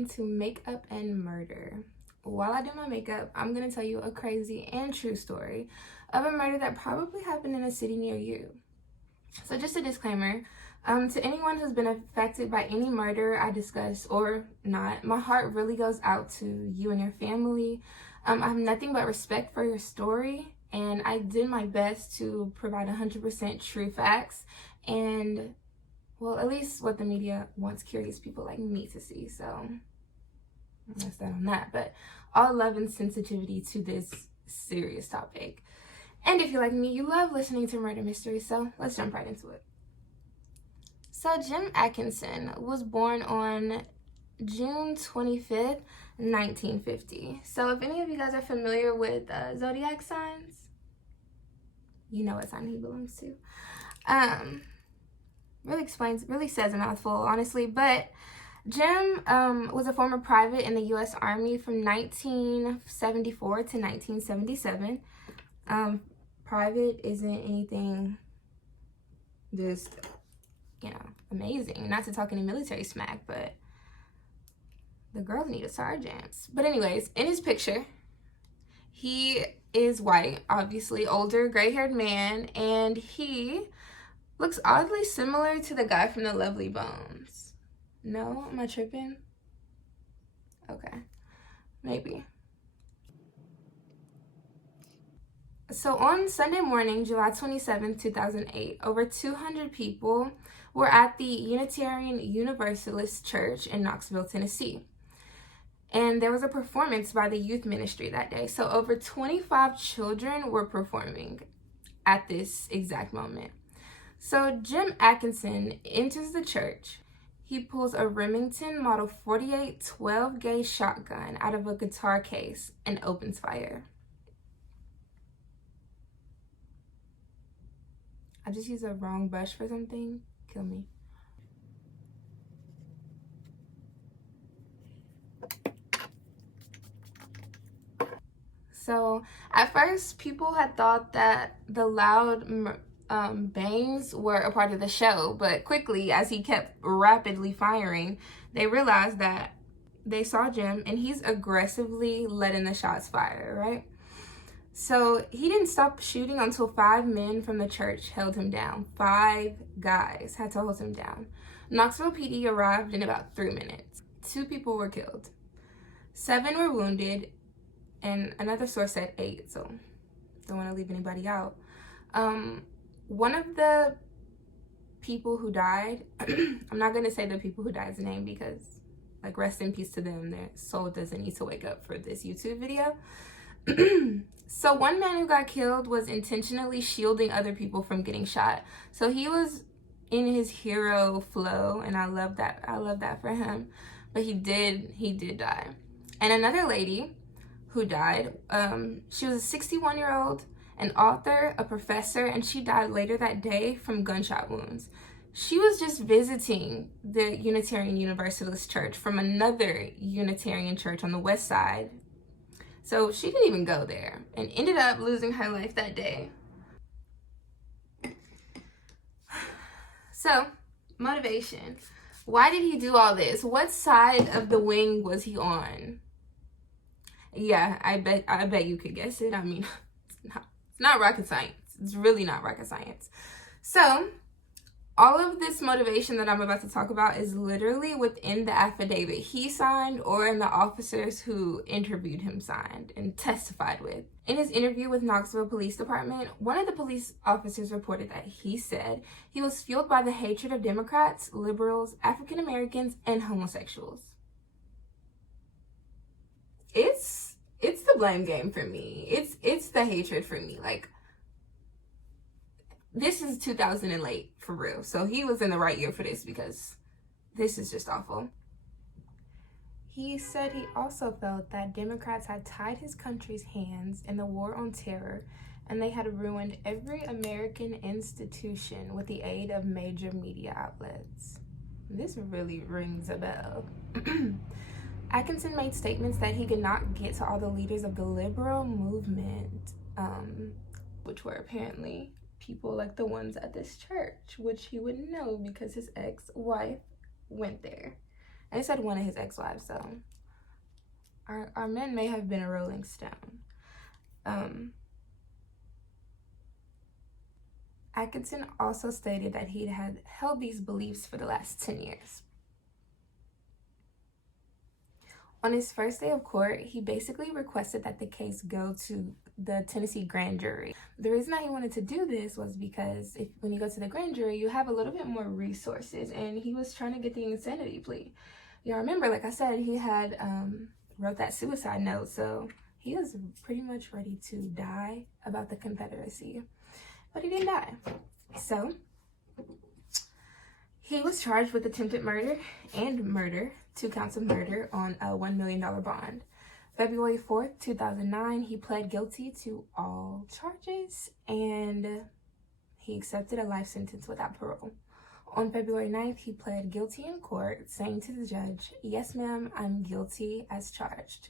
into makeup and murder. While I do my makeup, I'm going to tell you a crazy and true story of a murder that probably happened in a city near you. So just a disclaimer, to anyone who's been affected by any murder I discuss or not, my heart really goes out to you and your family. I have nothing but respect for your story, and I did my best to provide 100% true facts and, well, at least what the media wants curious people like me to see. So that's that on that. But all love and sensitivity to this serious topic. And if you're like me, you love listening to murder mysteries, so let's jump right into it. So Jim Atkinson was born on June 25th, 1950. So if any of you guys are familiar with zodiac signs, you know what sign he belongs to. Really says a mouthful, honestly. But Jim was a former private in the U.S. Army from 1974 to 1977. Private isn't anything just, amazing. Not to talk any military smack, but the girls need a sergeant. But anyways, in his picture, he is white, obviously, older, gray-haired man, and he looks oddly similar to the guy from The Lovely Bones. No? Am I tripping? Okay. Maybe. So on Sunday morning, July 27, 2008, over 200 people were at the Unitarian Universalist Church in Knoxville, Tennessee. And there was a performance by the youth ministry that day. So over 25 children were performing at this exact moment. So Jim Atkinson enters the church. He pulls a Remington Model 48 12-gauge shotgun out of a guitar case and opens fire. I just used a wrong brush for something. Kill me. So at first, people had thought that the loud bangs were a part of the show, but quickly, as he kept rapidly firing, they realized that they saw Jim and he's aggressively letting the shots fire, right? So he didn't stop shooting until 5 men from the church held him down. 5 guys had to hold him down. Knoxville PD arrived in about 3 minutes. 2 people were killed. 7 were wounded, and another source said 8, so don't want to leave anybody out. One of the people who died, I'm not going to say the people who died's name because, like, rest in peace to them. Their soul doesn't need to wake up for this YouTube video. So one man who got killed was intentionally shielding other people from getting shot. So he was in his hero flow, and I love that for him. But he did die. And another lady who died, she was a 61-year-old, an author, a professor, and she died later that day from gunshot wounds. She was just visiting the Unitarian Universalist Church from another Unitarian church on the west side. So she didn't even go there and ended up losing her life that day. So, motivation. Why did he do all this? What side of the wing was he on? Yeah, I bet you could guess it. I mean, it's not rocket science. It's really not rocket science. So, all of this motivation that I'm about to talk about is literally within the affidavit he signed or in the officers who interviewed him signed and testified with. In his interview with Knoxville Police Department, one of the police officers reported that he said he was fueled by the hatred of Democrats, liberals, African Americans, and homosexuals. It's the blame game for me. It's the hatred for me. Like, this is 2000 and late, for real. So he was in the right year for this because this is just awful. He said he also felt that Democrats had tied his country's hands in the war on terror, and they had ruined every American institution with the aid of major media outlets. This really rings a bell. Atkinson made statements that he could not get to all the leaders of the liberal movement, which were apparently people like the ones at this church, which he would know because his ex-wife went there. And it said one of his ex-wives, so our men may have been a Rolling Stone. Atkinson also stated that he had held these beliefs for the last 10 years. On his first day of court, he basically requested that the case go to the Tennessee grand jury. The reason that he wanted to do this was because when you go to the grand jury, you have a little bit more resources, and he was trying to get the insanity plea. You remember, like I said, he had wrote that suicide note, so he was pretty much ready to die about the Confederacy, but he didn't die. So he was charged with attempted murder and murder, 2 counts of murder on a $1 million bond. February 4th, 2009, he pled guilty to all charges, and he accepted a life sentence without parole. On February 9th, he pled guilty in court, saying to the judge, "Yes, ma'am, I'm guilty as charged."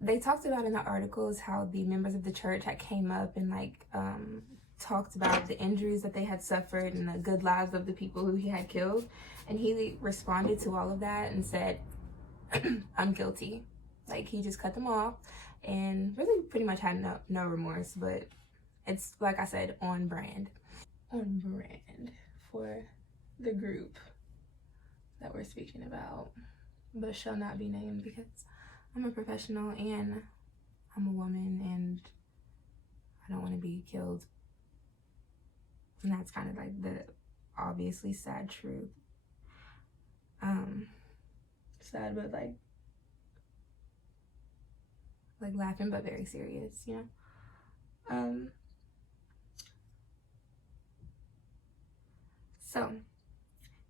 They talked about in the articles how the members of the church had came up and talked about the injuries that they had suffered and the good lives of the people who he had killed. And he responded to all of that and said, "I'm guilty." Like, he just cut them off and really pretty much had no remorse. But it's, like I said, on brand. On brand for the group that we're speaking about, but shall not be named because I'm a professional and I'm a woman and I don't want to be killed. And that's kind of like the obviously sad truth. Sad, but like laughing, but very serious, you know? So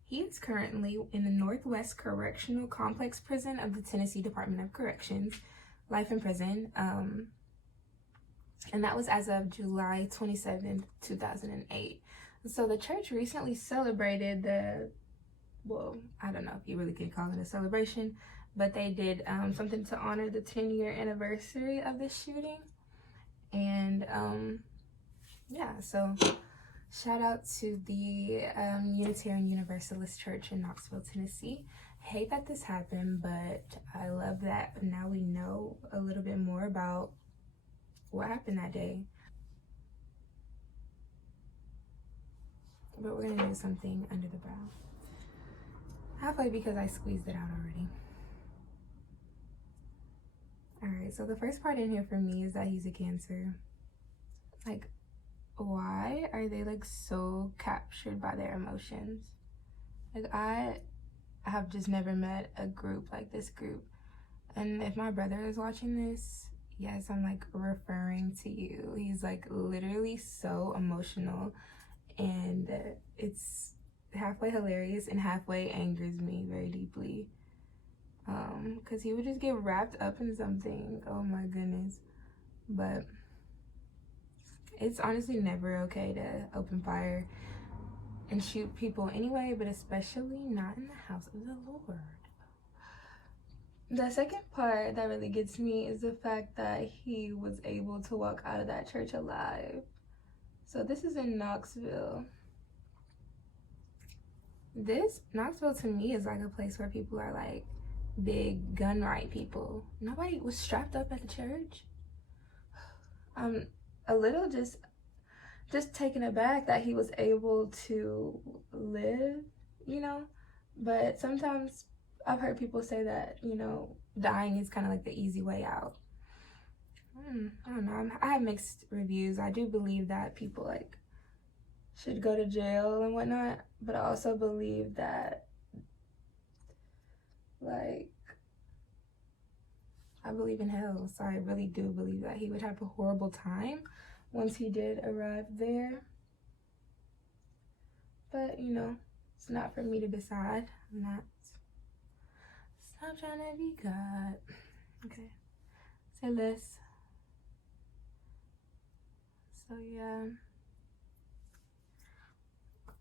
he is currently in the Northwest Correctional Complex Prison of the Tennessee Department of Corrections, life in prison. And that was as of July 27th, 2008. So the church recently celebrated I don't know if you really could call it a celebration, but they did something to honor the 10-year anniversary of this shooting. And yeah, so shout out to the Unitarian Universalist Church in Knoxville, Tennessee. I hate that this happened, but I love that now we know a little bit more about what happened that day. But we're gonna do something under the brow. Halfway because I squeezed it out already. Alright, so the first part in here for me is that he's a Cancer. Like, why are they like so captured by their emotions? Like, I have just never met a group like this group. And if my brother is watching this, yes, I'm like referring to you. He's like literally so emotional, and it's halfway hilarious and halfway angers me very deeply. Because he would just get wrapped up in something. Oh my goodness. But it's honestly never okay to open fire and shoot people anyway, but especially not in the house of the Lord. The second part that really gets me is the fact that he was able to walk out of that church alive. So this is in Knoxville. Knoxville to me is like a place where people are like big gun right people. Nobody was strapped up at the church. I'm a little just taken aback that he was able to live, you know. But sometimes I've heard people say that, you know, dying is kind of like the easy way out. I don't know. I have mixed reviews. I do believe that people like should go to jail and whatnot, but I also believe that like I believe in hell. So I really do believe that he would have a horrible time once he did arrive there. But you know, it's not for me to decide. Stop trying to be God. Okay. Say less. So yeah.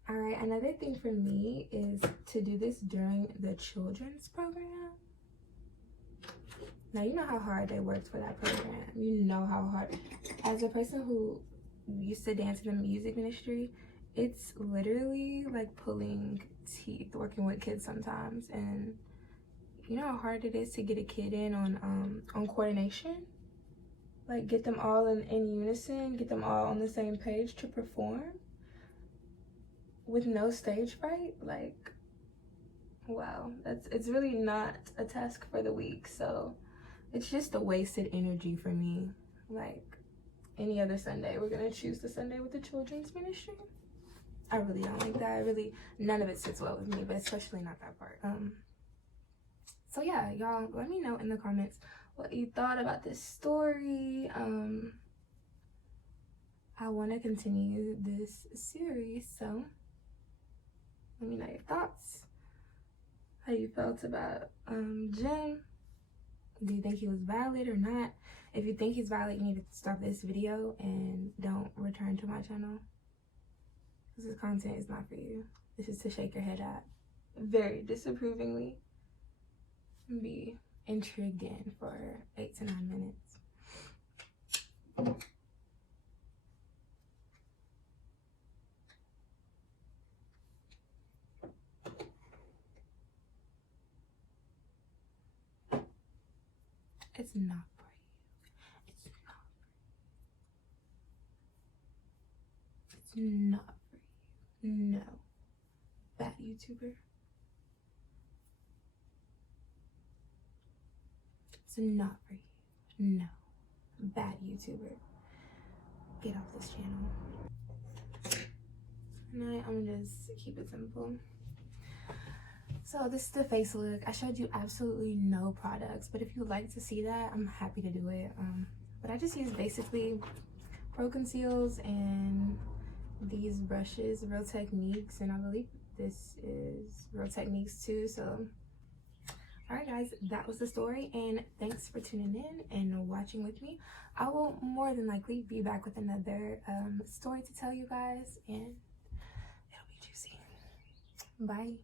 Alright, another thing for me is to do this during the children's program. Now, you know how hard they worked for that program. You know how hard. As a person who used to dance in the music ministry, it's literally like pulling teeth working with kids sometimes. And you know how hard it is to get a kid in on coordination, like get them all in unison, get them all on the same page to perform with no stage fright. Like, wow, it's really not a task for the weak. So it's just a wasted energy for me. Like, any other Sunday, we're gonna choose the Sunday with the children's ministry. I really don't like that. None of it sits well with me, but especially not that part. So yeah, y'all, let me know in the comments what you thought about this story. I want to continue this series, so let me know your thoughts. How you felt about Jim. Do you think he was valid or not? If you think he's valid, you need to stop this video and don't return to my channel. This content is not for you. This is to shake your head at very disapprovingly and be intrigued in for 8 to 9 minutes. It's not for you. It's not for you. It's not for you. No. Bad YouTuber. It's not for you. No. Bad YouTuber. Get off this channel. Tonight, I'm gonna just keep it simple. So this is the face look. I showed you absolutely no products, but if you would like to see that, I'm happy to do it. But I just use basically Pro Conceals and these brushes, Real Techniques, and I believe this is Real Techniques too. So all right guys, that was the story, and thanks for tuning in and watching with me. I will more than likely be back with another story to tell you guys, and it'll be juicy. Bye.